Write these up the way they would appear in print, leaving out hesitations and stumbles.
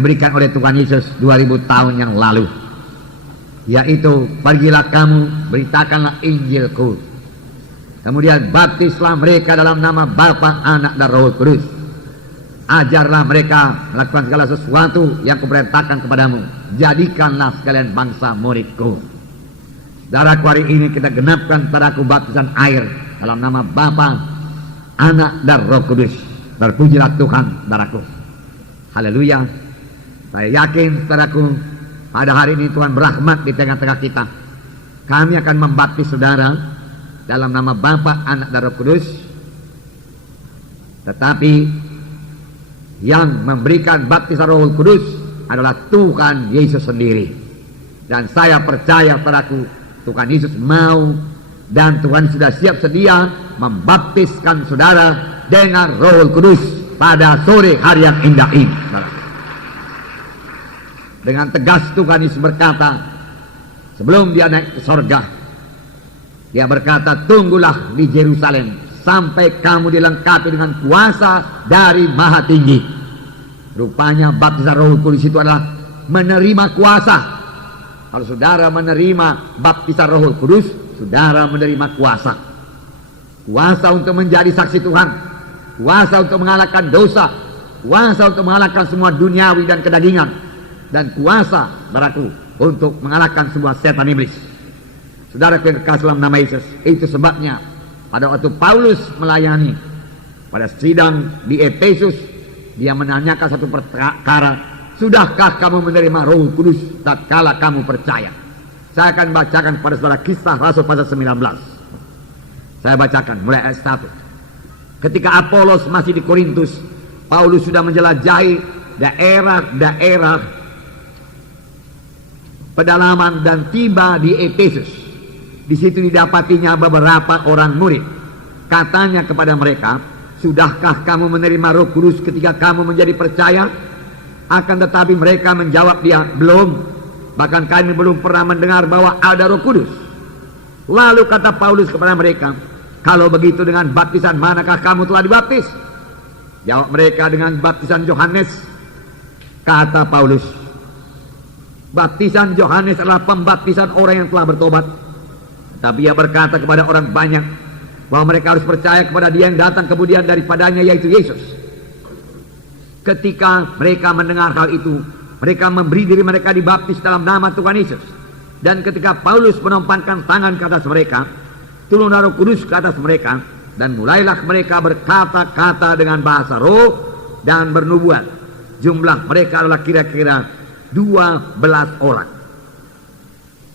diberikan oleh Tuhan Yesus 2000 tahun yang lalu, yaitu pergilah kamu, beritakanlah Injilku, kemudian baptislah mereka dalam nama Bapa, Anak, dan Roh Kudus, ajarlah mereka melakukan segala sesuatu yang kuperintahkan kepadamu, jadikanlah sekalian bangsa muridku. Saudaraku, hari ini kita genapkan padaku baptisan air dalam nama Bapa, Anak, dan Roh Kudus. Terpujilah Tuhan, saudaraku. Haleluya. Saya yakin, saudaraku, pada hari ini Tuhan berahmat di tengah-tengah kita. Kami akan membaptis saudara dalam nama Bapa, Anak, dan Roh Kudus. Tetapi yang memberikan baptisan Roh Kudus adalah Tuhan Yesus sendiri. Dan saya percaya, saudaraku, Tuhan Yesus mau dan Tuhan sudah siap sedia membaptiskan saudara dengan Roh Kudus pada sore hari yang indah ini. Dengan tegas Tuhan Yesus berkata, sebelum dia naik ke sorga, dia berkata, tunggulah di Yerusalem sampai kamu dilengkapi dengan kuasa dari Maha Tinggi. Rupanya baptisan Roh Kudus itu adalah menerima kuasa. Kalau saudara menerima baptisan Roh Kudus, saudara menerima kuasa. Kuasa untuk menjadi saksi Tuhan, kuasa untuk mengalahkan dosa, kuasa untuk mengalahkan semua duniawi dan kedagingan, dan kuasa, saudaraku, untuk mengalahkan semua setan iblis. Saudara yang kekasih dalam nama Yesus, itu sebabnya pada waktu Paulus melayani pada sidang di Efesus, dia menanyakan satu perkara, sudahkah kamu menerima Roh Kudus tatkala kamu percaya? Saya akan bacakan pada saudara Kisah Rasul pasal 19. Saya bacakan mulai ayat 1. Ketika Apolos masih di Korintus, Paulus sudah menjelajahi daerah-daerah pedalaman dan tiba di Efesus. Di situ didapatinya beberapa orang murid. Katanya kepada mereka, sudahkah kamu menerima Roh Kudus ketika kamu menjadi percaya? Akan tetapi mereka menjawab dia, belum. Bahkan kami belum pernah mendengar bahwa ada Roh Kudus. Lalu kata Paulus kepada mereka, kalau begitu dengan baptisan manakah kamu telah dibaptis? Jawab mereka, dengan baptisan Yohanes. Kata Paulus, baptisan Yohanes adalah pembaptisan orang yang telah bertobat. Tapi ia berkata kepada orang banyak bahwa mereka harus percaya kepada dia yang datang kemudian daripadanya, yaitu Yesus. Ketika mereka mendengar hal itu, mereka memberi diri mereka dibaptis dalam nama Tuhan Yesus. Dan ketika Paulus menompankan tangan ke atas mereka, turunlah Roh Kudus ke atas mereka, dan mulailah mereka berkata-kata dengan bahasa roh dan bernubuat. Jumlah mereka adalah kira-kira 12 orang.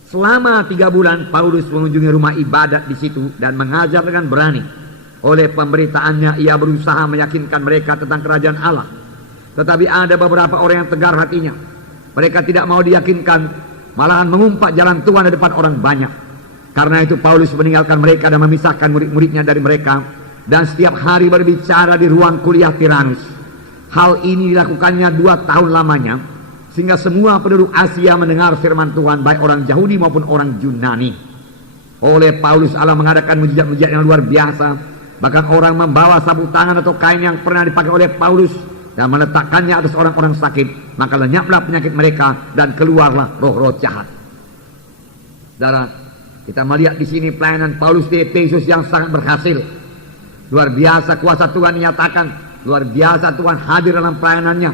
Selama 3 bulan Paulus mengunjungi rumah ibadat di situ dan mengajar dengan berani. Oleh pemberitaannya ia berusaha meyakinkan mereka tentang kerajaan Allah. Tetapi ada beberapa orang yang tegar hatinya. Mereka tidak mau diyakinkan, malahan mengumpat jalan Tuhan di depan orang banyak. Karena itu Paulus meninggalkan mereka dan memisahkan murid-muridnya dari mereka, dan setiap hari berbicara di ruang kuliah Tiranus. Hal ini dilakukannya 2 tahun lamanya, sehingga semua penduduk Asia mendengar firman Tuhan, baik orang Yahudi maupun orang Yunani. Oleh Paulus Allah mengadakan mujizat-mujizat yang luar biasa. Bahkan orang membawa sabuk tangan atau kain yang pernah dipakai oleh Paulus dan meletakkannya atas orang-orang sakit, maka lenyaplah penyakit mereka dan keluarlah roh-roh jahat. Saudara, kita melihat di sini pelayanan Paulus di Efesus yang sangat berhasil. Luar biasa kuasa Tuhan dinyatakan, luar biasa Tuhan hadir dalam pelayanannya.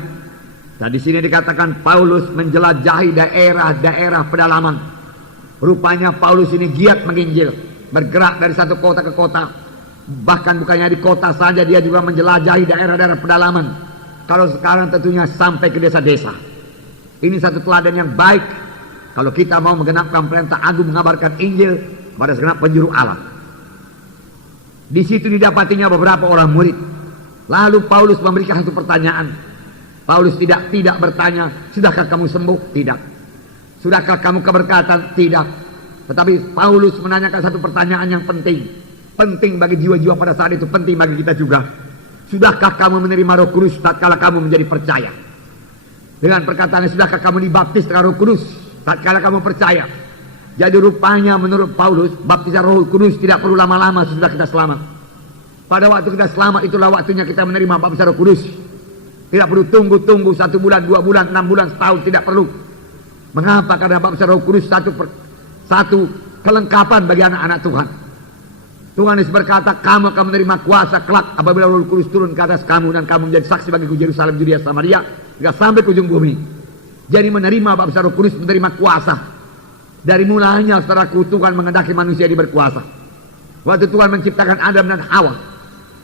Dan di sini dikatakan Paulus menjelajahi daerah-daerah pedalaman. Rupanya Paulus ini giat menginjil, bergerak dari satu kota ke kota. Bahkan bukannya di kota saja, dia juga menjelajahi daerah-daerah pedalaman. Kalau sekarang tentunya sampai ke desa-desa. Ini satu teladan yang baik kalau kita mau menggenapkan perintah agung mengabarkan Injil pada segenap penjuru Allah. Di situ didapatinya beberapa orang murid. Lalu Paulus memberikan satu pertanyaan. Paulus tidak bertanya, sudahkah kamu sembuh? Tidak. Sudahkah kamu keberkatan? Tidak. Tetapi Paulus menanyakan satu pertanyaan yang penting. Penting bagi jiwa-jiwa pada saat itu, penting bagi kita juga. Sudahkah kamu menerima Roh Kudus tatkala kamu menjadi percaya? Dengan perkataan, sudahkah kamu dibaptis dengan Roh Kudus tatkala kamu percaya? Jadi rupanya menurut Paulus, baptisan Roh Kudus tidak perlu lama-lama sesudah kita selamat. Pada waktu kita selamat itulah waktunya kita menerima baptisan Roh Kudus. Tidak perlu tunggu-tunggu 1 bulan, 2 bulan, 6 bulan, setahun, tidak perlu. Mengapa? Karena baptisan Roh Kudus satu kelengkapan bagi anak-anak Tuhan. Tuhan Yesus berkata, kamu akan menerima kuasa kelak apabila Roh Kudus turun ke atas kamu dan kamu menjadi saksi bagiku Yerusalem, Judea, Samaria, hingga sampai ke ujung bumi. Jadi menerima baptisan Roh Kudus, menerima kuasa. Dari mulanya saudaraku, Tuhan mengendaki manusia di berkuasa. Waktu Tuhan menciptakan Adam dan Hawa,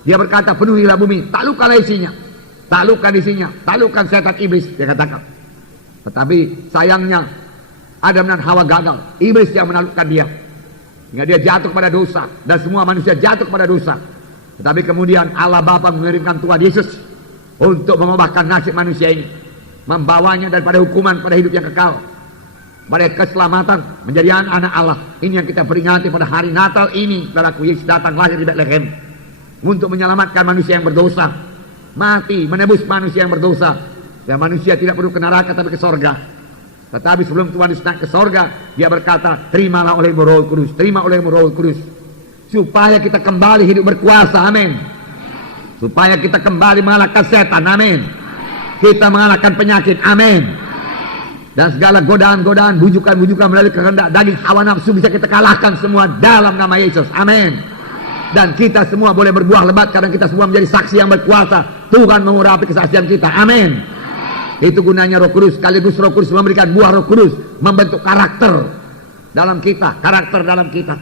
Dia berkata, penuhilah bumi, taklukkanlah isinya, taklukkan isinya, taklukkan setan iblis, Dia katakan. Tetapi sayangnya Adam dan Hawa gagal, iblis yang menaklukkan dia. Hingga dia jatuh pada dosa, dan semua manusia jatuh pada dosa. Tetapi kemudian Allah Bapa mengirimkan Tuhan Yesus untuk mengubahkan nasib manusia ini, membawanya daripada hukuman pada hidup yang kekal, pada keselamatan, menjadi anak Allah. Ini yang kita peringati pada hari Natal ini. Saudaraku, Yesus datang lahir di Bethlehem untuk menyelamatkan manusia yang berdosa, mati menebus manusia yang berdosa, dan manusia tidak perlu ke neraka tapi ke sorga. Tetapi sebelum Tuhan Yesus naik ke sorga, Dia berkata, terimalah olehmu Roh Kudus, terima olehmu Roh Kudus, supaya kita kembali hidup berkuasa, amin. Supaya kita kembali mengalahkan setan, amin. Kita mengalahkan penyakit, amin. Dan segala godaan-godaan, bujukan-bujukan melalui kehendak daging hawa nafsu bisa kita kalahkan semua dalam nama Yesus, amin. Dan kita semua boleh berbuah lebat karena kita semua menjadi saksi yang berkuasa. Tuhan mengurapi kesaksian kita, amin. Itu gunanya Roh Kudus. Sekaligus Roh Kudus memberikan buah Roh Kudus, membentuk karakter dalam kita, karakter dalam kita.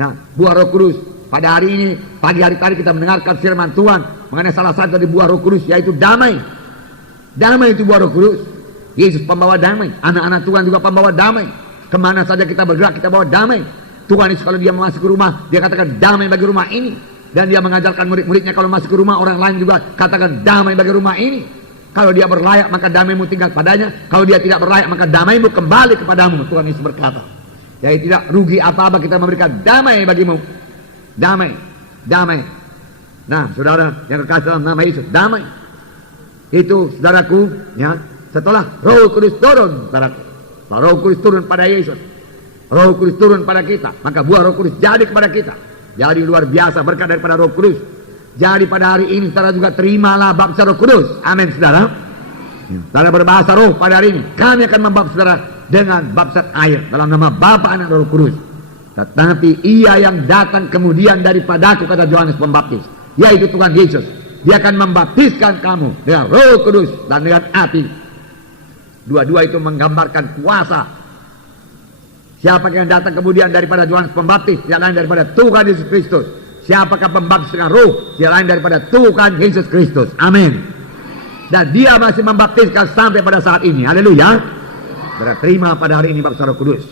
Nah, buah Roh Kudus pada hari ini, pagi hari tadi kita mendengarkan firman Tuhan mengenai salah satu dari buah Roh Kudus, yaitu damai. Damai itu buah Roh Kudus. Yesus pembawa damai, anak-anak Tuhan juga pembawa damai. Kemana saja kita bergerak, kita bawa damai. Tuhan Yesus kalau Dia masuk ke rumah, Dia katakan damai bagi rumah ini. Dan Dia mengajarkan murid-muridnya kalau masuk ke rumah orang lain juga katakan damai bagi rumah ini. Kalau dia berlayak maka damaimu tinggal padanya, kalau dia tidak berlayak maka damaimu kembali kepadamu. Tuhan Yesus berkata, jadi tidak rugi apa-apa kita memberikan damai bagimu. Damai, damai. Nah, saudara yang kekasih dalam nama Yesus, damai. Itu saudaraku, ya, setelah Roh Kudus turun, saudaraku, setelah Roh Kudus turun pada Yesus, Roh Kudus turun pada kita, maka buah Roh Kudus jadi kepada kita. Jadi luar biasa berkat daripada Roh Kudus. Jadi pada hari ini saudara juga terimalah baptisan Roh Kudus. Amin, saudara. Saudara berbahasa roh pada hari ini. Kami akan membaptis saudara dengan baptisan air dalam nama Bapa, Anak, Roh Kudus. Tetapi Ia yang datang kemudian daripadaku, kata Yohanes Pembaptis, yaitu Tuhan Yesus. Dia akan membaptiskan kamu dengan Roh Kudus dan dengan api. Dua-dua itu menggambarkan kuasa. Siapa yang datang kemudian daripada Yohanes Pembaptis? Yang lain daripada Tuhan Yesus Kristus. Siapakah pembaptis dengan roh? Dia lain daripada Tuhan Yesus Kristus. Amin. Dan Dia masih membaptiskan sampai pada saat ini. Haleluya. Terima pada hari ini baptisan Roh Kudus.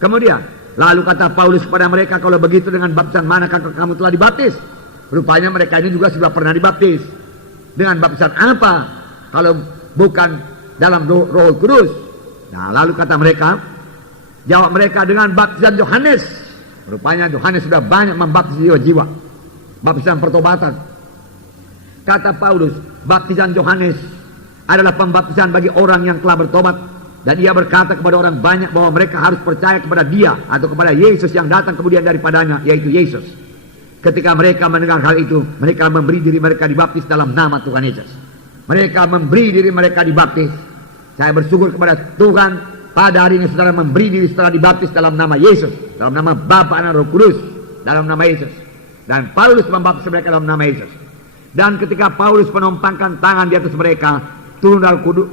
Kemudian lalu kata Paulus kepada mereka, kalau begitu dengan baptisan manakah kamu telah dibaptis? Rupanya mereka ini juga sudah pernah dibaptis. Dengan baptisan apa kalau bukan dalam Roh Kudus? Nah, lalu kata mereka, jawab mereka, dengan baptisan Yohanes. Rupanya Yohanes sudah banyak membaptis jiwa-jiwa, baptisan pertobatan. Kata Paulus, baptisan Yohanes adalah pembaptisan bagi orang yang telah bertobat. Dan ia berkata kepada orang banyak bahwa mereka harus percaya kepada Dia atau kepada Yesus yang datang kemudian daripadanya, yaitu Yesus. Ketika mereka mendengar hal itu, mereka memberi diri mereka dibaptis dalam nama Tuhan Yesus. Mereka memberi diri mereka dibaptis. Saya bersyukur kepada Tuhan, pada hari ini saudara memberi diri saudara dibaptis dalam nama Yesus, dalam nama Bapa, Anak, Roh Kudus, dalam nama Yesus. Dan Paulus membaptis mereka dalam nama Yesus. Dan ketika Paulus menumpangkan tangan di atas mereka, turun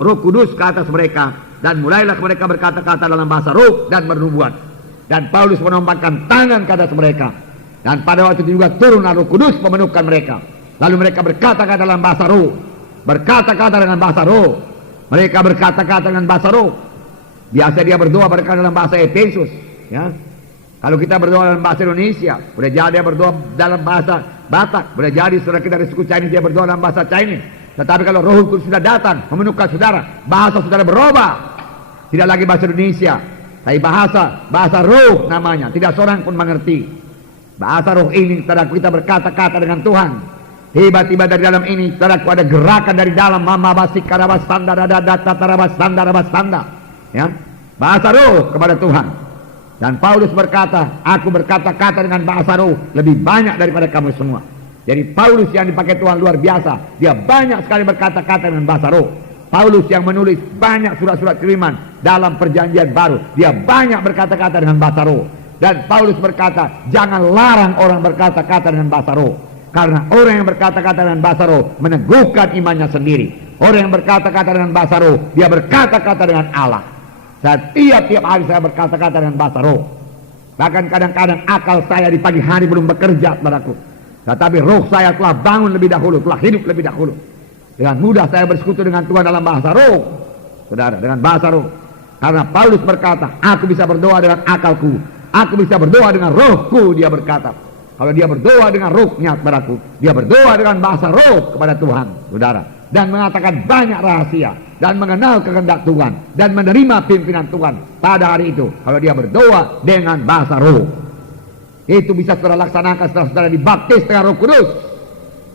Roh Kudus ke atas mereka, dan mulailah mereka berkata-kata dalam bahasa roh dan bernubuat. Dan Paulus menumpangkan tangan ke atas mereka, dan pada waktu itu juga turun Roh Kudus memenuhkan mereka. Lalu mereka berkata-kata dalam bahasa roh, berkata-kata dengan bahasa roh. Mereka berkata-kata dengan bahasa roh. Biasa dia berdoa berkata dalam bahasa Efesus, ya. Kalau kita berdoa dalam bahasa Indonesia, boleh jadi dia berdoa dalam bahasa Batak, boleh jadi saudara kita dari suku Chinese dia berdoa dalam bahasa Chinese. Tetapi kalau Roh Kudus sudah datang memenuhkan saudara, bahasa saudara berubah. Tidak lagi bahasa Indonesia, tapi bahasa roh namanya. Tidak seorang pun mengerti. Bahasa roh ini saudara kita berkata-kata dengan Tuhan. Tiba-tiba dari dalam ini saudaraku ada gerakan dari dalam, mama basik karabasanda dada tatarabasanda rabasanda. Ya, bahasa roh kepada Tuhan. Dan Paulus berkata, aku berkata-kata dengan bahasa roh lebih banyak daripada kamu semua. Jadi Paulus yang dipakai Tuhan luar biasa. Dia banyak sekali berkata-kata dengan bahasa roh. Paulus yang menulis banyak surat-surat kiriman dalam perjanjian baru. Dia banyak berkata-kata dengan bahasa roh. Dan Paulus berkata, jangan larang orang berkata-kata dengan bahasa roh. Karena orang yang berkata-kata dengan bahasa roh meneguhkan imannya sendiri. Orang yang berkata-kata dengan bahasa roh, dia berkata-kata dengan Allah. Setiap hari saya berkata-kata dengan bahasa roh. Bahkan kadang-kadang akal saya di pagi hari belum bekerja, saudaraku. Tetapi roh saya telah bangun lebih dahulu, telah hidup lebih dahulu. Dengan mudah saya bersekutu dengan Tuhan dalam bahasa roh. Saudara, dengan bahasa roh. Karena Paulus berkata, aku bisa berdoa dengan akalku, aku bisa berdoa dengan rohku, dia berkata. Kalau dia berdoa dengan rohnya, saudaraku, dia berdoa dengan bahasa roh kepada Tuhan, saudara. Dan mengatakan banyak rahasia, dan mengenal kehendak Tuhan, dan menerima pimpinan Tuhan pada hari itu. Kalau dia berdoa dengan bahasa roh, itu bisa saudara laksanakan setelah saudara dibaptis dengan Roh Kudus.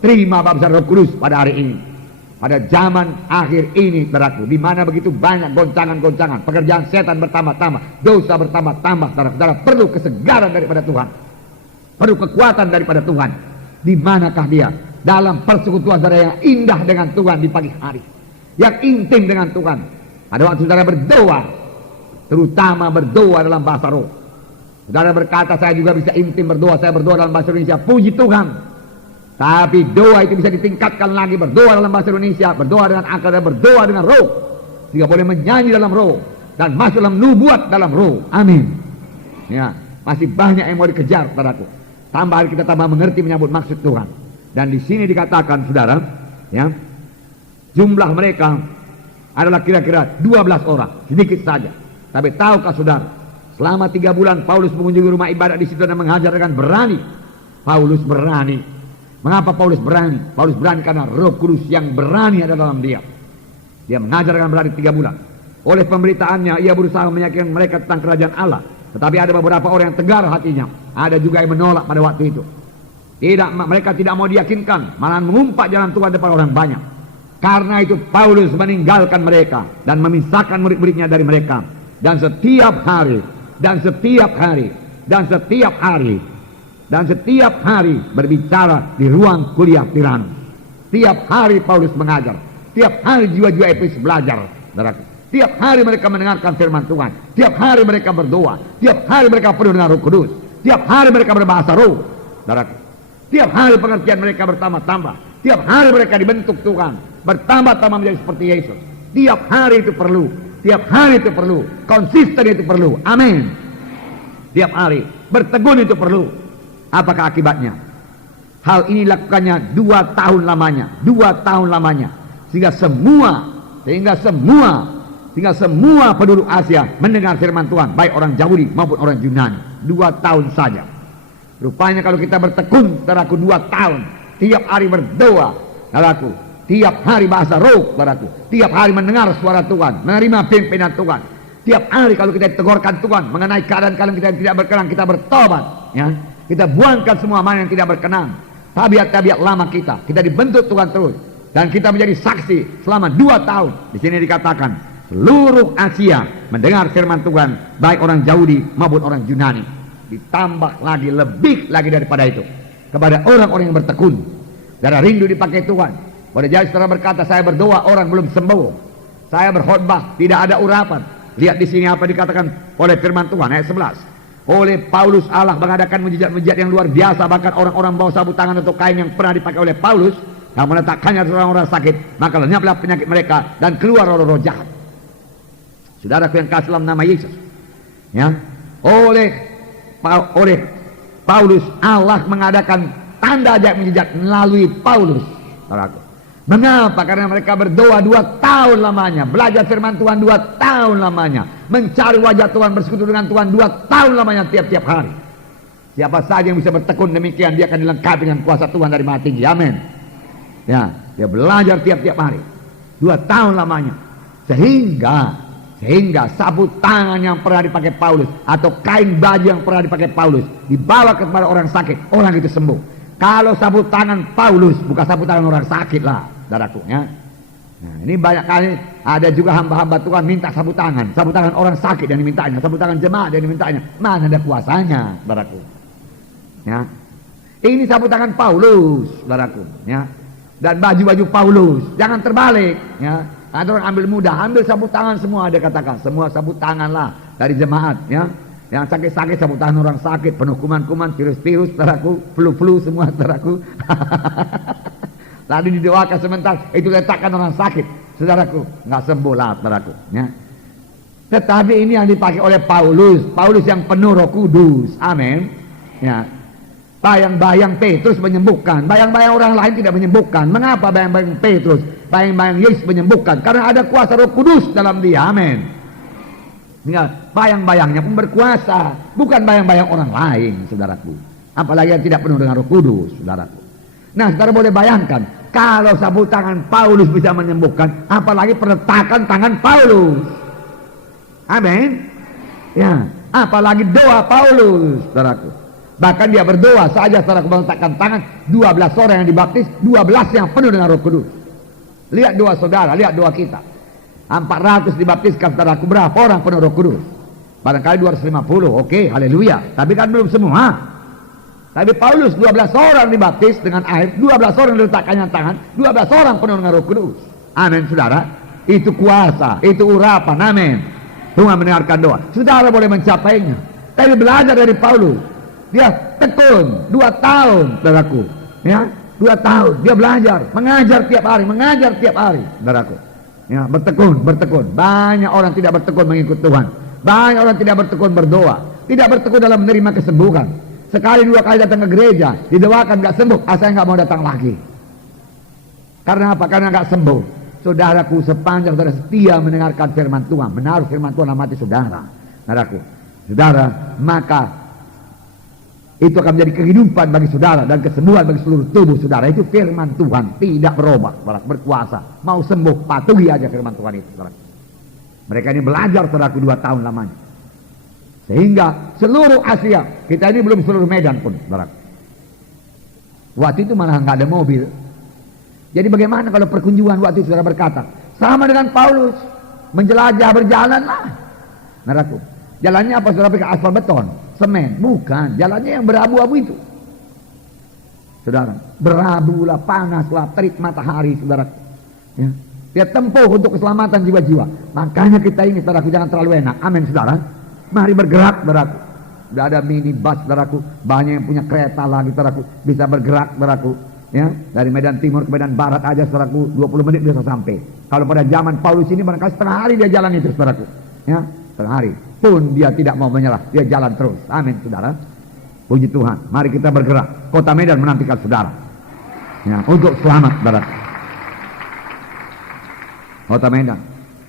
Terima baptisan Roh Kudus pada hari ini. Pada zaman akhir ini, saudaraku, di mana begitu banyak goncangan-goncangan, pekerjaan setan bertambah-tambah, dosa bertambah-tambah, saudara perlu kesegaran daripada Tuhan, perlu kekuatan daripada Tuhan. Di manakah dia? Dalam persekutuan saudara yang indah dengan Tuhan di pagi hari, yang intim dengan Tuhan. Ada waktu saudara berdoa, terutama berdoa dalam bahasa roh. Saudara berkata, saya juga bisa intim berdoa, saya berdoa dalam bahasa Indonesia, puji Tuhan. Tapi doa itu bisa ditingkatkan lagi, berdoa dalam bahasa Indonesia, berdoa dengan akal, dan berdoa dengan roh, sehingga boleh menyanyi dalam roh dan masuk dalam nubuat dalam roh. Amin. Ya, masih banyak yang mau dikejar, saudaraku. Tambah hari kita tambah mengerti menyambut maksud Tuhan. Dan di sini dikatakan, saudara, ya, jumlah mereka adalah kira-kira 12 orang, sedikit saja. Tapi tahukah saudara, selama 3 bulan Paulus mengunjungi rumah ibadat di situ dan mengajar dengan berani. Paulus berani. Mengapa Paulus berani? Paulus berani karena Roh Kudus yang berani ada dalam dia. Dia mengajar dengan berani 3 bulan. Oleh pemberitaannya, ia berusaha meyakinkan mereka tentang kerajaan Allah. Tetapi ada beberapa orang yang tegar hatinya. Ada juga yang menolak pada waktu itu. Mereka tidak mau diyakinkan, malah mengumpat jalan Tuhan depan orang banyak. Karena itu Paulus meninggalkan mereka dan memisahkan murid-muridnya dari mereka. Dan setiap hari berbicara di ruang kuliah Tiranus. Tiap hari Paulus mengajar. Tiap hari jiwa-jiwa Efesus belajar. Tiap hari mereka mendengarkan firman Tuhan. Tiap hari mereka berdoa. Tiap hari mereka penuh dengan Roh Kudus. Tiap hari mereka berbahasa roh. Tiap hari pengertian mereka bertambah-tambah. Tiap hari mereka dibentuk Tuhan, bertambah-tambah menjadi seperti Yesus. Tiap hari itu perlu. Tiap hari itu perlu. Konsisten itu perlu. Amin. Tiap hari. Bertegun itu perlu. Apakah akibatnya? Hal ini lakukannya 2 tahun lamanya. 2 tahun lamanya. Sehingga semua penduduk Asia mendengar firman Tuhan, baik orang Yahudi maupun orang Yunani. 2 tahun saja. Rupanya kalau kita bertekun, saudaraku, 2 tahun, tiap hari berdoa, saudaraku, tiap hari bahasa roh, saudaraku, tiap hari mendengar suara Tuhan, menerima pimpinan Tuhan. Tiap hari kalau kita ditegurkan Tuhan mengenai keadaan-keadaan kita yang tidak berkenan, kita bertobat, ya. Kita buangkan semua mana yang tidak berkenan. Tabiat-tabiat lama kita dibentuk Tuhan terus, dan kita menjadi saksi selama 2 tahun. Di sini dikatakan seluruh Asia mendengar firman Tuhan, baik orang Yahudi maupun orang Yunani. Ditambah lagi, lebih lagi daripada itu, kepada orang-orang yang bertekun. Saudara rindu dipakai Tuhan. Pada jadi saudara berkata, saya berdoa orang belum sembuh, saya berkhotbah tidak ada urapan. Lihat di sini apa dikatakan oleh firman Tuhan ayat 11. Oleh Paulus Allah mengadakan mujizat-mujizat yang luar biasa. Bahkan orang-orang bawa sabut tangan atau kain yang pernah dipakai oleh Paulus yang meletakkannya di orang-orang sakit, maka lenyaplah penyakit mereka dan keluar roh-roh jahat. Saudaraku yang kasih dalam nama Yesus, ya, oleh Paulus Allah mengadakan tanda ajaib mujizat melalui Paulus. Mengapa? Karena mereka berdoa 2 tahun lamanya, belajar firman Tuhan 2 tahun lamanya, mencari wajah Tuhan, bersekutu dengan Tuhan 2 tahun lamanya tiap-tiap hari. Siapa saja yang bisa bertekun demikian, dia akan dilengkapi dengan kuasa Tuhan dari Maha Tinggi. Amin. Ya, dia belajar tiap-tiap hari 2 tahun lamanya, sehingga sabut tangan yang pernah dipakai Paulus atau kain baju yang pernah dipakai Paulus dibawa kepada orang sakit, orang itu sembuh. Kalau sabut tangan Paulus, bukan sabut tangan orang sakit lah, saudaraku, ya. Nah, ini banyak kali ada juga hamba-hamba Tuhan minta sabut tangan orang sakit dan dimintanya, sabut tangan jemaat dan dimintanya. Mana ada kuasanya, saudaraku, ya. Ini sapu tangan Paulus, saudaraku, ya. Dan baju-baju Paulus, jangan terbalik, ya. Ada orang ambil mudah, ambil sapu tangan semua, dia katakan, semua sapu tangan lah dari jemaat, ya. Yang sakit-sakit sapu tangan orang sakit, penuh kuman-kuman, virus-virus, saudaraku, flu-flu semua, saudaraku. Lalu didoakan sebentar, itu letakkan orang sakit, saudaraku, nggak sembuh lah, saudaraku, ya. Tetapi ini yang dipakai oleh Paulus, Paulus yang penuh Roh Kudus, amin, ya. Bayang-bayang Petrus menyembuhkan, bayang-bayang orang lain tidak menyembuhkan. Mengapa bayang-bayang Petrus, bayang-bayang Yesus menyembuhkan? Karena ada kuasa Roh Kudus dalam dia, amin. Ya, bayang-bayangnya pun berkuasa, bukan bayang-bayang orang lain, saudaraku. Apalagi yang tidak penuh dengan Roh Kudus, saudaraku. Nah, saudara boleh bayangkan, kalau sapu tangan Paulus bisa menyembuhkan, apalagi peletakan tangan Paulus, amin. Ya, apalagi doa Paulus, saudaraku. Bahkan dia berdoa saja saudara meletakkan tangan, 12 orang yang dibaptis, 12 yang penuh dengan Roh Kudus. Lihat doa saudara, lihat doa kita. 400 dibaptiskan saudaraku, berapa orang penuh Roh Kudus? Barangkali 250, oke, haleluya. Tapi kan belum semua. Tapi Paulus 12 orang dibaptis dengan air, 12 orang diletakkannya tangan, 12 orang penuh dengan Roh Kudus. Amin, saudara. Itu kuasa, itu urapan, amin. Tuhan mendengarkan doa. Saudara boleh mencapainya. Tapi belajar dari Paulus. Dia tekun 2 tahun, saudaraku, ya, 2 tahun dia belajar, mengajar tiap hari, saudaraku, ya, bertekun. Banyak orang tidak bertekun mengikut Tuhan, banyak orang tidak bertekun berdoa, tidak bertekun dalam menerima kesembuhan. Sekali 2 kali datang ke gereja, didoakan nggak sembuh, saya nggak mau datang lagi. Karena apa? Karena nggak sembuh. Saudaraku, sepanjang saudara setia mendengarkan firman Tuhan, menaruh firman Tuhan dalam hati saudara, saudaraku, saudara, maka itu akan menjadi kehidupan bagi saudara dan kesembuhan bagi seluruh tubuh saudara. Itu firman Tuhan, tidak berubah, berkuasa. Mau sembuh, patuhi aja firman Tuhan itu, saudara. Mereka ini belajar, saudaraku, 2 tahun lamanya. Sehingga seluruh Asia, kita ini belum seluruh Medan pun, saudara. Waktu itu malah nggak ada mobil. Jadi bagaimana kalau perkunjungan waktu itu saudara berkata, sama dengan Paulus, menjelajah, berjalanlah, saudaraku. Jalannya apa saudara, pakai aspal beton, semen? Bukan, jalannya yang berabu-abu itu, saudara. Berabu lah, panas lah, terik matahari, saudara, ya. Dia tempuh untuk keselamatan jiwa-jiwa. Makanya kita ini, saudaraku, jangan terlalu enak, amin, saudara. Mari bergerak, saudaraku. Sudah ada minibus, saudaraku, banyak yang punya kereta lagi, saudaraku, bisa bergerak, saudaraku, ya. Dari Medan Timur ke Medan Barat aja, saudaraku, 20 menit bisa sampai. Kalau pada zaman Paulus ini barangkali setengah hari dia jalan itu, saudaraku, ya, setengah hari. Pun dia tidak mau menyerah, dia jalan terus, amin, saudara. Puji Tuhan, mari kita bergerak. Kota Medan menantikan saudara, ya, untuk selamat, saudara. Kota Medan.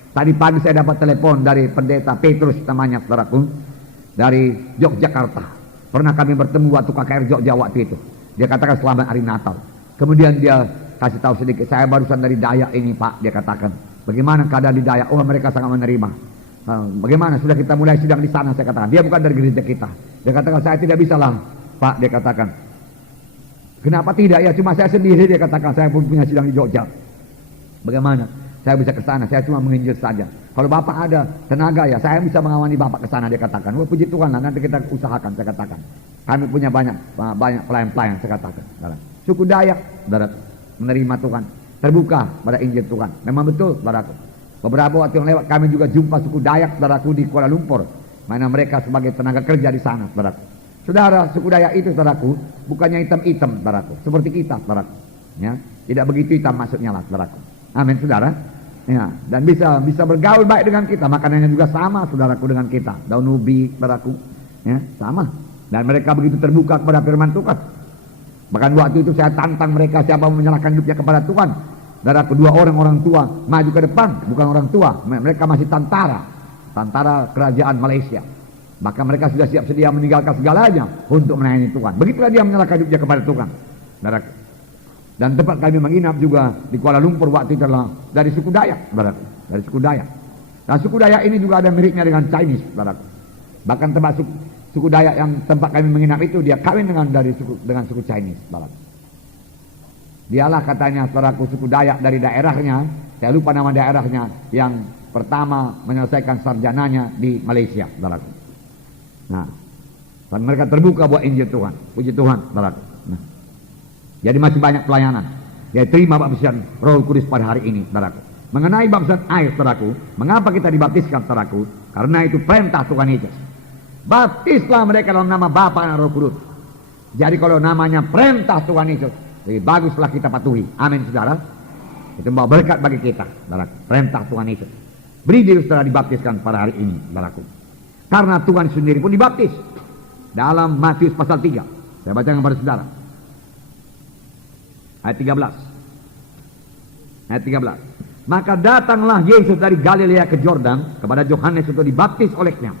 Tadi pagi saya dapat telepon dari pendeta Petrus namanya, saudaraku, dari Yogyakarta. Pernah kami bertemu waktu KKR Jogja waktu itu. Dia katakan selamat hari Natal. Kemudian dia kasih tahu sedikit, saya barusan dari Dayak ini, Pak. Dia katakan, bagaimana keadaan di Dayak? Oh, mereka sangat menerima. Bagaimana, sudah kita mulai sidang di sana, saya katakan. Dia bukan dari gereja kita. Dia katakan, saya tidak bisa lah, Pak. Dia katakan, kenapa tidak? Ya cuma saya sendiri, dia katakan, saya pun punya sidang di Jogja. Bagaimana saya bisa ke sana? Saya cuma menginjil saja. Kalau Bapak ada tenaga, ya saya bisa mengawani Bapak ke sana, dia katakan. Wah, puji Tuhan lah, nanti kita usahakan, saya katakan. Kami punya banyak pelayan-pelayan, saya katakan. Suku Dayak, saudara, menerima Tuhan, terbuka pada Injil Tuhan. Memang betul, saudaraku. Beberapa waktu yang lewat kami juga jumpa suku Dayak, saudaraku, di Kuala Lumpur, mana mereka sebagai tenaga kerja di sana, saudaraku. Saudara, suku Dayak itu, saudaraku, bukannya hitam-hitam, saudaraku, seperti kita, saudaraku, ya, tidak begitu hitam maksudnya lah, saudaraku. Amin, saudara. Ya, dan bisa bergaul baik dengan kita. Makanannya juga sama, saudaraku, dengan kita. Daun ubi, saudaraku, ya, sama. Dan mereka begitu terbuka kepada firman Tuhan. Bahkan waktu itu saya tantang mereka, siapa mau menyerahkan hidupnya kepada Tuhan. Saudaraku, 2 orang tua maju ke depan, bukan orang tua, mereka masih tentara kerajaan Malaysia. Maka mereka sudah siap sedia meninggalkan segalanya untuk melayani Tuhan. Begitulah dia menyerahkan hidupnya kepada Tuhan, saudaraku. Dan tempat kami menginap juga di Kuala Lumpur waktu itu adalah dari suku Dayak, saudaraku, dari suku Dayak. Dan suku Dayak ini juga ada miripnya dengan Chinese, saudaraku. Bahkan tempat suku Dayak yang tempat kami menginap itu, dia kawin dengan suku Chinese, saudaraku. Dialah katanya, saudaraku, suku Dayak dari daerahnya, saya lupa nama daerahnya, yang pertama menyelesaikan sarjananya di Malaysia, saudaraku. Nah, dan mereka terbuka buat Injil Tuhan. Puji Tuhan, saudaraku. Nah, Jadi masih banyak pelayanan. Ya, terima baptisan Roh Kudus pada hari ini, saudaraku. Mengenai baptisan air, saudaraku, mengapa kita dibaptiskan, saudaraku? Karena itu perintah Tuhan Yesus. Baptislah mereka dalam nama Bapa dan Roh Kudus. Jadi kalau namanya perintah Tuhan Yesus, lebih baguslah kita patuhi. Amin, saudara. Itu membawa berkat bagi kita, saudaraku. Perintah Tuhan Yesus. Beri diri saudara dibaptiskan pada hari ini, saudaraku. Karena Tuhan sendiri pun dibaptis. Dalam Matius pasal 3. Saya baca kepada saudara. Ayat 13. Ayat 13. Maka datanglah Yesus dari Galilea ke Yordan kepada Yohanes untuk dibaptis olehnya.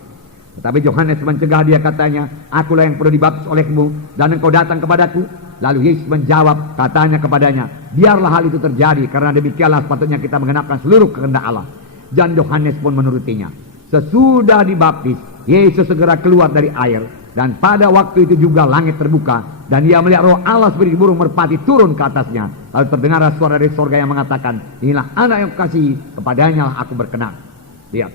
Tetapi Yohanes mencegah dia, katanya, akulah yang perlu dibaptis olehmu dan engkau datang kepadaku. Lalu Yesus menjawab, katanya kepadanya, biarlah hal itu terjadi, karena demikianlah sepatutnya kita menggenapkan seluruh kehendak Allah. Dan Yohanes pun menurutinya. Sesudah dibaptis, Yesus segera keluar dari air, dan pada waktu itu juga langit terbuka, dan ia melihat Roh Allah seperti burung merpati turun ke atasnya. Lalu terdengar suara dari sorga yang mengatakan, inilah anak yang kukasihi, kepadanya lah aku berkenan. Lihat,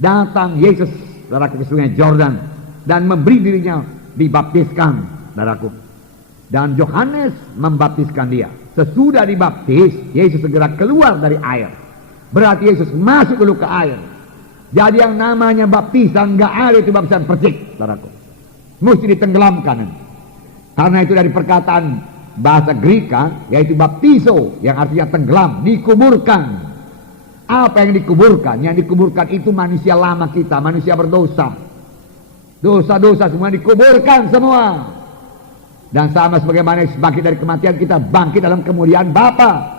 datang Yesus, saudaraku, ke sungai Jordan dan memberi dirinya dibaptiskan, saudaraku. Dan Yohanes membaptiskan dia. Sesudah dibaptis, Yesus segera keluar dari air. Berarti Yesus masuk dulu ke air. Jadi yang namanya baptisan nggak ada itu baptisan persik, saudaraku. Mesti ditenggelamkan. Karena itu dari perkataan bahasa Greka, yaitu baptizo, yang artinya tenggelam, dikuburkan. Apa yang dikuburkan? Yang dikuburkan itu manusia lama kita, manusia berdosa. Dosa-dosa semua dikuburkan semua. Dan sama sebagaimana bangkit dari kematian, kita bangkit dalam kemuliaan Bapa.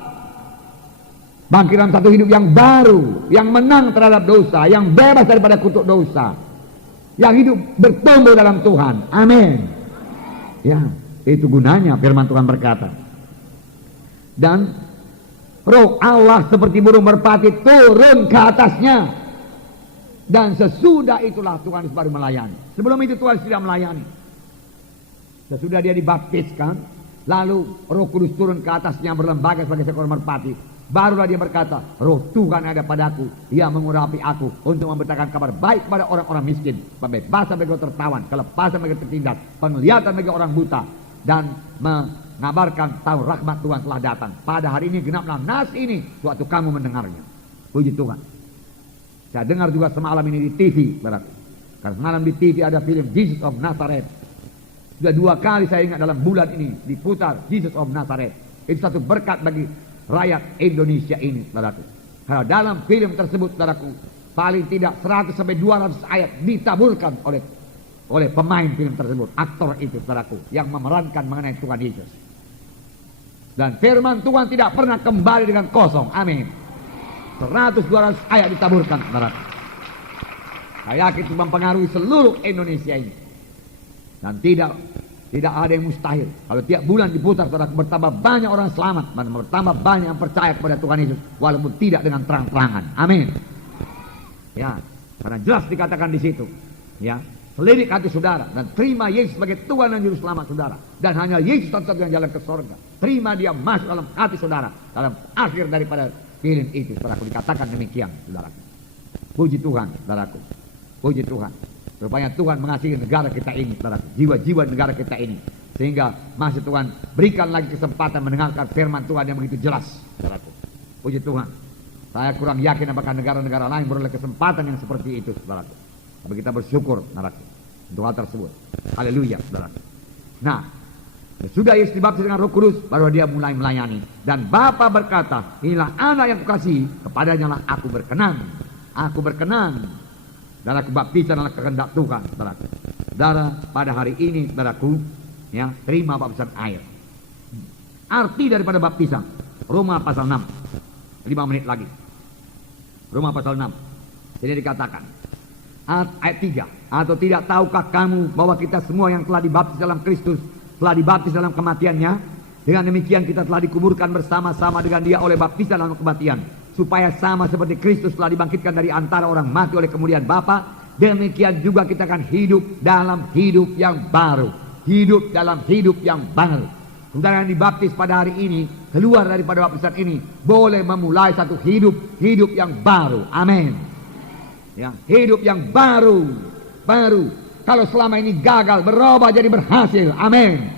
Bangkit dalam satu hidup yang baru, yang menang terhadap dosa, yang bebas daripada kutuk dosa, yang hidup bertumbuh dalam Tuhan. Amin. Ya, itu gunanya firman Tuhan berkata. Dan Roh Allah seperti burung merpati turun ke atasnya. Dan sesudah itulah Tuhan baru melayani. Sebelum itu Tuhan sudah melayani. Sesudah dia dibaptiskan, lalu Roh Kudus turun ke atasnya berlembaga sebagai seekor merpati. Barulah dia berkata, Roh Tuhan ada padaku, ia mengurapi aku untuk memberitakan kabar baik kepada orang-orang miskin, pembebasan bagi orang tertawan, kelepasan bagi tertindas, penglihatan bagi orang buta, dan mengabarkan tahu rahmat Tuhan telah datang. Pada hari ini genaplah nas ini, suatu kamu mendengarnya. Puji Tuhan. Saya dengar juga semalam ini di TV, saudaraku. Karena semalam di TV ada film Jesus of Nazareth. Sudah 2 kali saya ingat dalam bulan ini diputar Jesus of Nazareth. Itu satu berkat bagi rakyat Indonesia ini, saudaraku. Karena dalam film tersebut, saudaraku, paling tidak 100 sampai 200 ayat ditaburkan oleh pemain film tersebut, aktor itu, saudaraku, yang memerankan mengenai Tuhan Yesus. Dan firman Tuhan tidak pernah kembali dengan kosong. Amin. 100-200 ayat ditaburkan, saudaraku. Saya yakin itu mempengaruhi seluruh Indonesia ini. Dan tidak ada yang mustahil. Kalau tiap bulan diputar, saudara, bertambah banyak orang selamat, bertambah banyak yang percaya kepada Tuhan Yesus, walaupun tidak dengan terang-terangan. Amin. Ya, karena jelas dikatakan di situ. Ya, selidik hati saudara dan terima Yesus sebagai Tuhan dan Juru Selamat saudara. Dan hanya Yesus satu-satunya yang jalan ke surga. Terima dia masuk dalam hati saudara. Dalam akhir daripada film itu, saudaraku, dikatakan demikian, saudaraku. Puji Tuhan, saudaraku. Puji Tuhan. Rupanya Tuhan mengasihi negara kita ini, saudara, jiwa-jiwa negara kita ini, sehingga masih Tuhan berikan lagi kesempatan mendengarkan firman Tuhan yang begitu jelas, saudaraku. Puji Tuhan. Saya kurang yakin apakah negara-negara lain beroleh kesempatan yang seperti itu, saudaraku. Tapi kita bersyukur, saudaraku, untuk hal tersebut. Haleluya, saudaraku. Nah, sudah Yesus dibaptis dengan Roh Kudus, baru dia mulai melayani. Dan Bapa berkata, inilah anak yang kukasihi, kepadanya lah aku berkenan. Aku berkenan. Dan aku baptisan dalam kehendak Tuhan, saudaraku. Saudara, pada hari ini, saudaraku, ya, terima baptisan air. Arti daripada baptisan, Roma pasal 6. 5 menit lagi. Roma pasal 6. Ini dikatakan, ayat 3. Atau tidak tahukah kamu bahwa kita semua yang telah dibaptis dalam Kristus, telah dibaptis dalam kematiannya? Dengan demikian kita telah dikuburkan bersama-sama dengan dia oleh baptisan dalam kematian, supaya sama seperti Kristus telah dibangkitkan dari antara orang mati oleh kemuliaan Bapa, demikian juga kita akan hidup dalam hidup yang baru. Hidup dalam hidup yang baru. Saudara yang dibaptis pada hari ini, keluar daripada baptisan ini, boleh memulai satu hidup yang baru. Amin. Ya, hidup yang baru. Kalau selama ini gagal, berubah jadi berhasil. Amin.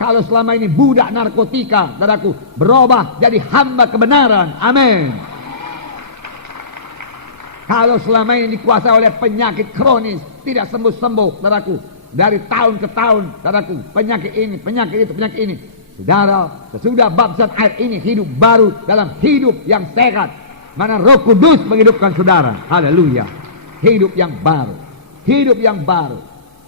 Kalau selama ini budak narkotika, saudaraku, berubah jadi hamba kebenaran. Amin. Kalau selama ini dikuasai oleh penyakit kronis, tidak sembuh-sembuh, saudaraku, dari tahun ke tahun, saudaraku, penyakit ini, penyakit itu, penyakit ini. Saudara, sesudah baptisan air ini, hidup baru dalam hidup yang sehat. Mana Roh Kudus menghidupkan saudara. Haleluya. Hidup yang baru. Hidup yang baru.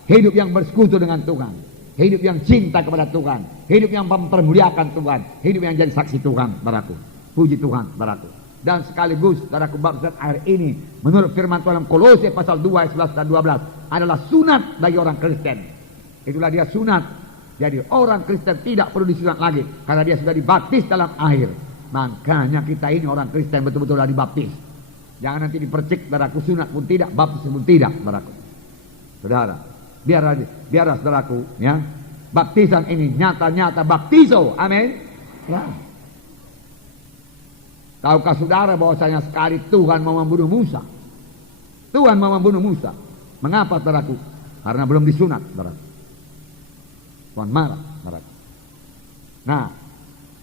Hidup yang bersekutu dengan Tuhan. Hidup yang cinta kepada Tuhan. Hidup yang mempermuliakan Tuhan. Hidup yang jadi saksi Tuhan, saudaraku. Puji Tuhan, saudaraku. Dan sekaligus, saudaraku, baptisan air ini menurut firman Tuhan dalam Kolose pasal 2 ayat 11 dan 12 adalah sunat bagi orang Kristen. Itulah dia sunat. Jadi orang Kristen tidak perlu disunat lagi karena dia sudah dibaptis dalam air. Makanya kita ini orang Kristen betul-betul sudah dibaptis. Jangan nanti dipercik, saudaraku, sunat pun tidak, baptis pun tidak, saudaraku. Saudara, biar saudaraku, ya, baptisan ini nyata-nyata baptiso. Amin. Ya. Tahukah saudara bahwasanya sekali Tuhan mau membunuh Musa? Tuhan mau membunuh Musa. Mengapa, saudaraku? Karena belum disunat, saudaraku. Tuhan marah, saudaraku. Nah,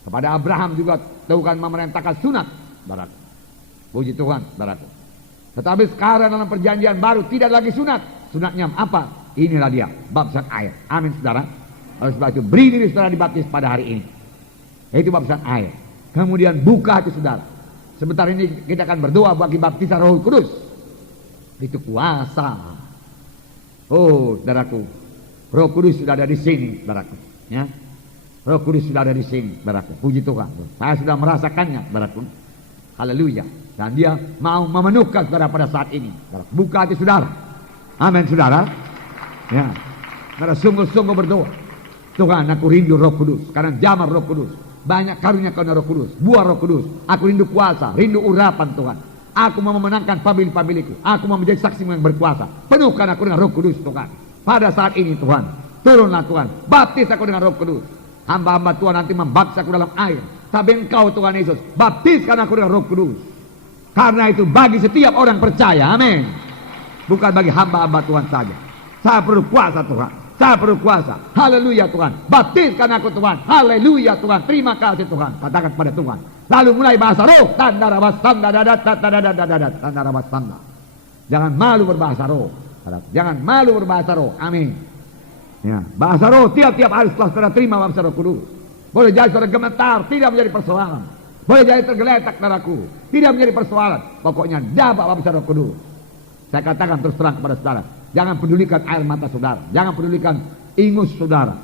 kepada Abraham juga Tuhan memerintahkan sunat, saudaraku. Puji Tuhan, saudaraku. Tetapi sekarang dalam perjanjian baru tidak lagi sunat. Sunatnya apa? Inilah dia, baptisan air. Amin, saudara. Oleh sebab itu beri diri saudara dibaptis pada hari ini. Itu baptisan air. Kemudian buka hati saudara. Sebentar ini kita akan berdoa bagi baptisan Roh Kudus. Itu kuasa. Oh, saudaraku, Roh Kudus sudah ada di sini, saudaraku. Ya, Roh Kudus sudah ada di sini, saudaraku. Puji Tuhan. Saya sudah merasakannya, saudaraku. Haleluya. Dan dia mau memenuhkan saudara pada saat ini. Saudara. Buka hati saudara. Amin, saudara. Ya, saudara sungguh-sungguh berdoa. Tuhan, aku rindu Roh Kudus. Sekarang zaman Roh Kudus. Banyak karunia karena Roh Kudus, buah Roh Kudus. Aku rindu kuasa, rindu urapan Tuhan. Aku mau memenangkan pamili-pamiliku. Aku mau menjadi saksi yang berkuasa. Penuhkan aku dengan Roh Kudus, Tuhan. Pada saat ini, Tuhan, turunlah Tuhan. Baptis aku dengan Roh Kudus. Hamba-hamba Tuhan nanti membaptis aku dalam air. Tapi Engkau, Tuhan Yesus, baptiskan aku dengan Roh Kudus. Karena itu bagi setiap orang percaya, amin. Bukan bagi hamba-hamba Tuhan saja. Saya perlu kuasa, Tuhan. Saya perlu kuasa. Haleluya, Tuhan. Baptiskan aku, Tuhan. Haleluya, Tuhan. Terima kasih, Tuhan. Katakan pada Tuhan. Lalu mulai bahasa roh. Jangan malu berbahasa roh. Jangan malu berbahasa roh. Amin. Ya, bahasa roh tiap-tiap hari setelah saudara terima bahasa Roh Kudus. Boleh jadi saudara gemetar, tidak menjadi persoalan. Boleh jadi tergeletak, saudaraku, tidak menjadi persoalan. Pokoknya dapat bahasa Roh Kudus. Saya katakan terus terang kepada saudara. Jangan pedulikan air mata saudara. Jangan pedulikan ingus saudara.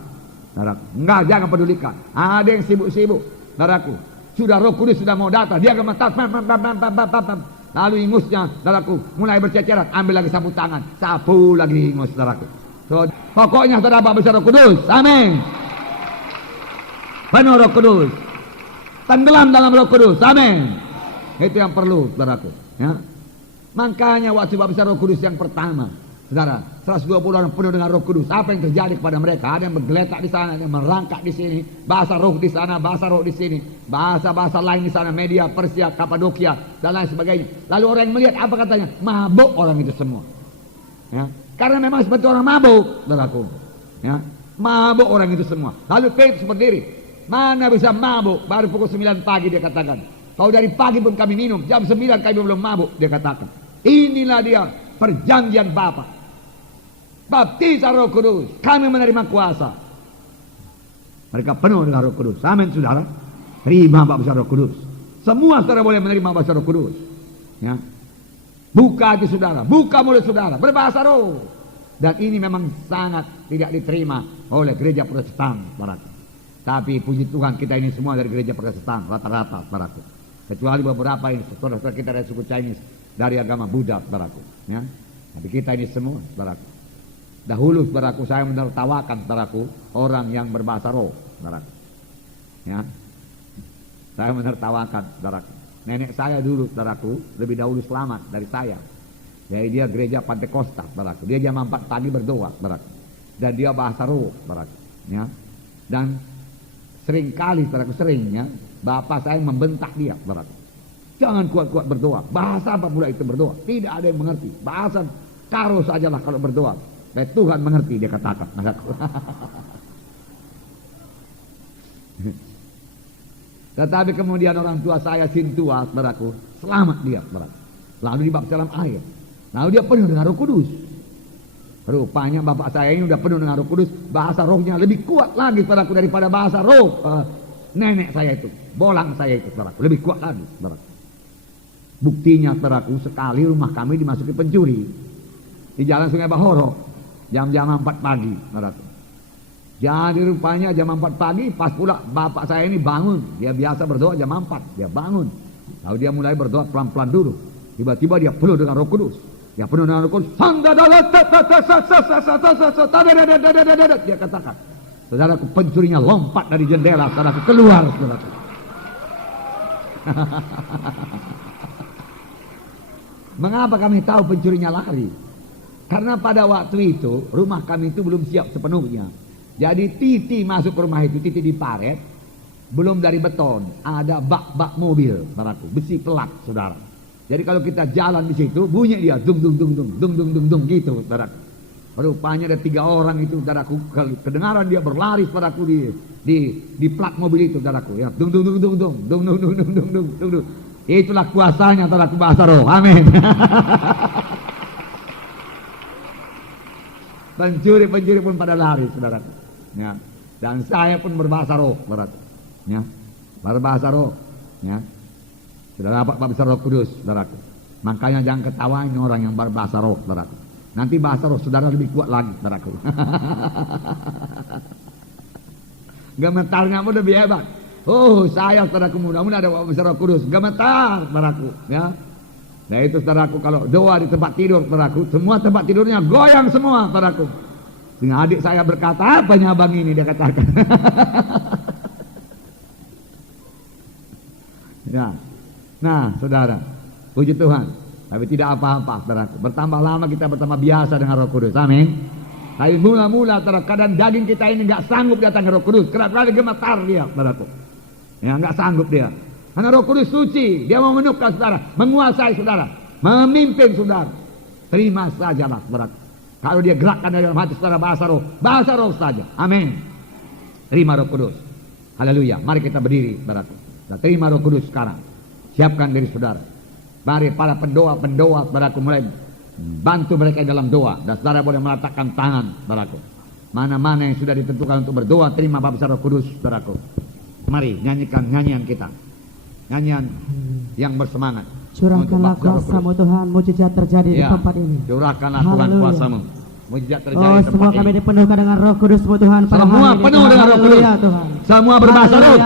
Enggak, jangan pedulikan. Ada yang sibuk-sibuk, saudaraku. Sudah Roh Kudus sudah mau datang, dia gemetar. Lalu ingusnya, saudaraku, mulai berceceran. Ambil lagi sapu tangan, sapu lagi ingus, saudaraku. So, pokoknya saudara bahasa Roh Kudus. Amin. Penuh Roh Kudus. Tenggelam dalam Roh Kudus. Amin. Itu yang perlu, saudaraku. Ya. Makanya waktu bahasa Roh Kudus yang pertama, saudara, 120 orang penuh dengan Roh Kudus. Apa yang terjadi kepada mereka? Ada yang bergeletak di sana, ada yang merangkak di sini, bahasa roh di sana, bahasa roh di sini, bahasa-bahasa lain di sana, Media, Persia, Kapadokia, dan lain sebagainya. Lalu orang yang melihat apa katanya? Mabuk orang itu semua. Ya. Karena memang seperti orang mabuk, saudaraku. Ya. Mabuk orang itu semua. Lalu Petrus berdiri. Mana bisa mabuk? Baru pukul 9 pagi dia katakan. Kalau dari pagi pun kami minum, jam 9 kami belum mabuk, dia katakan. Inilah dia perjanjian Bapa. Baptisan Roh Kudus. Kami menerima kuasa. Mereka penuh dengan Roh Kudus. Amin, saudara. Terima baptisan Roh Kudus. Semua saudara boleh menerima baptisan Roh Kudus. Ya. Buka hati saudara, buka mulut saudara, berbahasa roh. Dan ini memang sangat tidak diterima oleh gereja Protestan, saudaraku. Tapi puji Tuhan kita ini semua dari gereja Protestan, rata-rata, saudaraku. Kecuali beberapa ini, saudara-saudara kita dari suku Chinese, dari agama Buddha, saudaraku. Ya. Tapi kita ini semua, saudaraku. Dahulu, saudaraku, saya menertawakan, saudaraku, orang yang berbahasa roh, saudaraku. Ya. Saya menertawakan, saudaraku. Nenek saya dulu, saudaraku, lebih dahulu selamat dari saya. Jadi dia gereja Pantekosta, saudaraku. Dia jam 4 pagi berdoa, saudaraku. Dan dia bahasa roh, saudaraku. Ya. Dan seringkali, saudaraku, seringnya bapak saya membentak dia, saudaraku. Jangan kuat-kuat berdoa. Bahasa apa pula itu berdoa? Tidak ada yang mengerti. Bahasa karo sajalah kalau berdoa. Dan Tuhan mengerti, dia katakan. Tetapi kemudian orang tua saya Sintua, saudaraku, selamat dia, saudaraku. Lalu dibaptis dalam air. Lalu dia penuh dengan Roh Kudus. Rupanya bapak saya ini udah penuh dengan Roh Kudus, bahasa rohnya lebih kuat lagi, saudaraku, daripada bahasa roh nenek saya itu, bolang saya itu, saudaraku, lebih kuat lagi, saudaraku. Buktinya, saudaraku, sekali rumah kami dimasuki pencuri di Jalan Sungai Bahoro, jam-jam 4 pagi, saudaraku. Jadi rupanya jam 4 pagi, pas pula bapak saya ini bangun. Dia biasa berdoa jam 4, dia bangun. Lalu dia mulai berdoa pelan-pelan dulu. Tiba-tiba dia penuh dengan Roh Kudus. Dia penuh dengan Roh Kudus. Dia katakan, saudaraku, pencurinya lompat dari jendela, saudaraku, keluar, saudaraku. Mengapa kami tahu pencurinya lari? Karena pada waktu itu rumah kami itu belum siap sepenuhnya. Jadi titi masuk ke rumah itu, titi diparet, belum dari beton, ada bak-bak mobil, saudaraku, besi pelat, saudara. Jadi kalau kita jalan di situ, bunyi dia dung dung dung dung dung dung dung dung gitu, saudaraku. Rupanya ada 3 orang itu, saudaraku, kedengaran dia berlari, saudaraku, di plat mobil itu, saudaraku, ya, dung dung dung dung dung dung dung dung dung dung dung dung dung. Itulah kuasanya, saudaraku, bahasa roh. Amin. Pencuri-pencuri pun pada lari, saudaraku. Ya. Dan saya pun berbahasa roh, saudaraku. Ya. Berbahasa roh. Ya. Sudah dapat bahasa Roh Kudus, saudaraku. Makanya jangan ketawain orang yang berbahasa roh, saudaraku. Nanti bahasa roh saudara lebih kuat lagi, saudaraku. Gemetarnya pun lebih hebat. Oh, saya, saudaraku, mudah-mudahan ada bahasa Roh Kudus. Gemetar, saudaraku. Ya. Nah itu, saudaraku, kalau doa di tempat tidur, saudaraku, semua tempat tidurnya goyang semua, saudaraku. Dengan adik saya berkata, apanya abang ini, dia katakan. Ya. Nah, saudara, puji Tuhan. Tapi tidak apa-apa, saudaraku. Bertambah lama kita bertambah biasa dengan Roh Kudus. Amin. Tapi mula-mula, saudara, kadang daging kita ini nggak sanggup datang ke Roh Kudus. Kerap-kali gemetar dia, saudaraku. Ya, nggak sanggup dia. Karena Roh Kudus suci, dia mau menukas saudara, menguasai saudara, memimpin saudara. Terima sajalah, saudara. Kalau dia gerakkan dari dalam hati saudara bahasa roh saja. Amin. Terima Roh Kudus. Haleluya. Mari kita berdiri, saudaraku. Kita terima Roh Kudus sekarang. Siapkan diri saudara. Mari para pendoa, saudaraku, mulai bantu mereka dalam doa. Dan saudara boleh meletakkan tangan, saudaraku. Mana-mana yang sudah ditentukan untuk berdoa, terima baptisan Roh Kudus, saudaraku. Mari nyanyikan nyanyian kita. Nyanyian yang bersemangat. Curahkanlah kuasa-Mu Tuhan, mujizat terjadi di tempat ini. Curahkanlah Tuhan kuasa-Mu, mujizat terjadi di tempat semua ini. kami dipenuhkan dengan Roh Kudus-Mu Tuhan. Semua penuh dengan Roh Kudus. Semua berbahasa roh.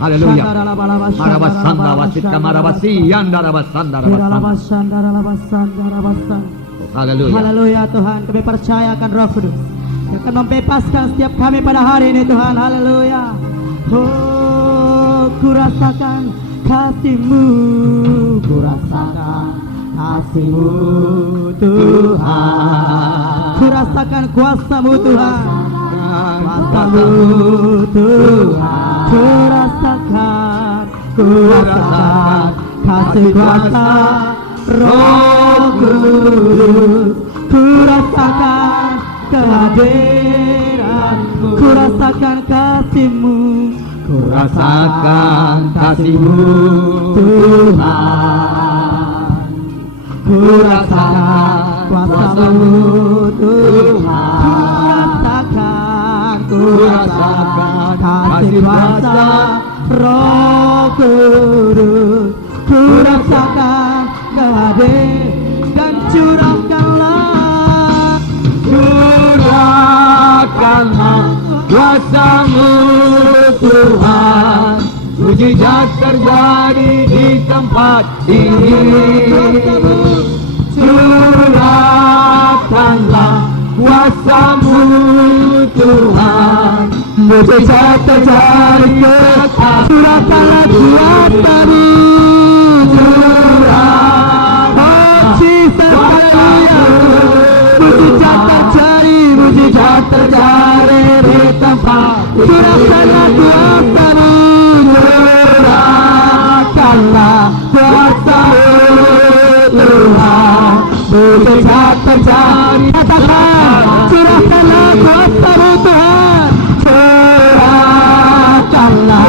Haleluya. Marabasanda wasita marabasi yanda rabasanda rabasanda. Haleluya. Haleluya Tuhan, kami percayakan Roh Kudus yang akan membebaskan setiap kami pada hari ini Tuhan. Haleluya. Oh, kurasakan kasih-Mu, kurasakan kasih-Mu Tuhan, kurasakan kuasa-Mu Tuhan, kuasa-Mu Tuhan, kurasakan kasih kuasa Roh Kudus, kurasakan kehadiran-Mu, kurasakan kasih-Mu, kurasakan kasih-Mu Tuhan, kurasakan kuasa-Mu Tuhan, kurasakan kasih kuasa Roh Kudus, kurasakan kehadiran dan curahkanlah kuasa-Mu Tuhan, mujizat terjadi di tempat ini. Curahkanlah kuasa-Mu Tuhan, mujizat terjadi di tempat. Curahkanlah kuasa-Mu, mujizat terjadi di tempat. Curahkanlah kuasa-Mu, curahkanlah kuasa-Mu Tuhan, mujizat terjadi. Katakan, curahkanlah kuasa-Mu Tuhan, curahkanlah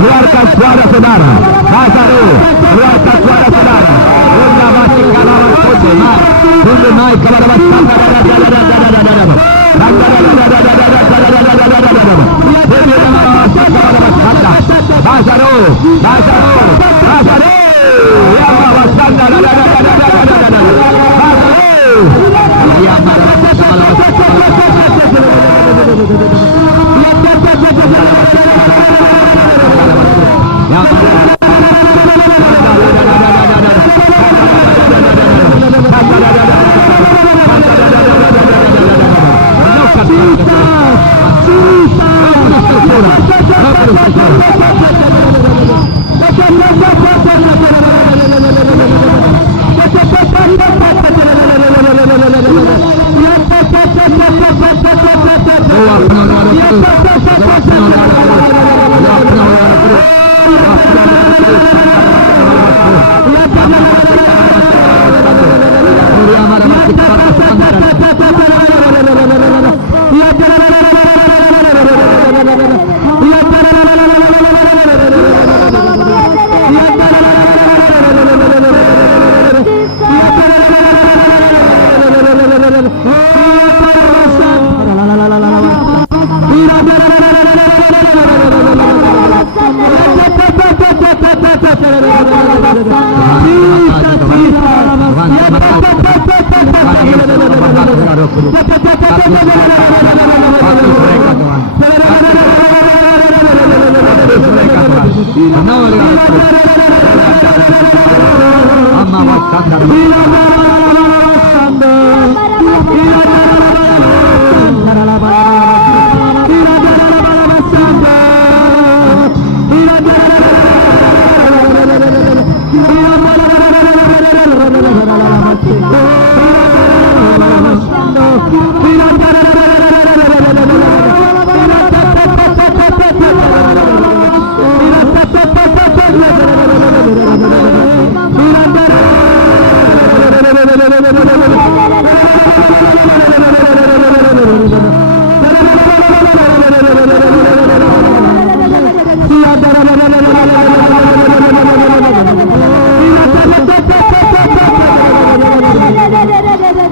Keluarkan suara saudara. Hasaru, keluarkan suara saudara. Bunda masih kalawan kunci. Bunda naik kepada masyarakat. Hasaru, Hasaru, Hasaru. Ya Allah,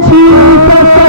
Jesus.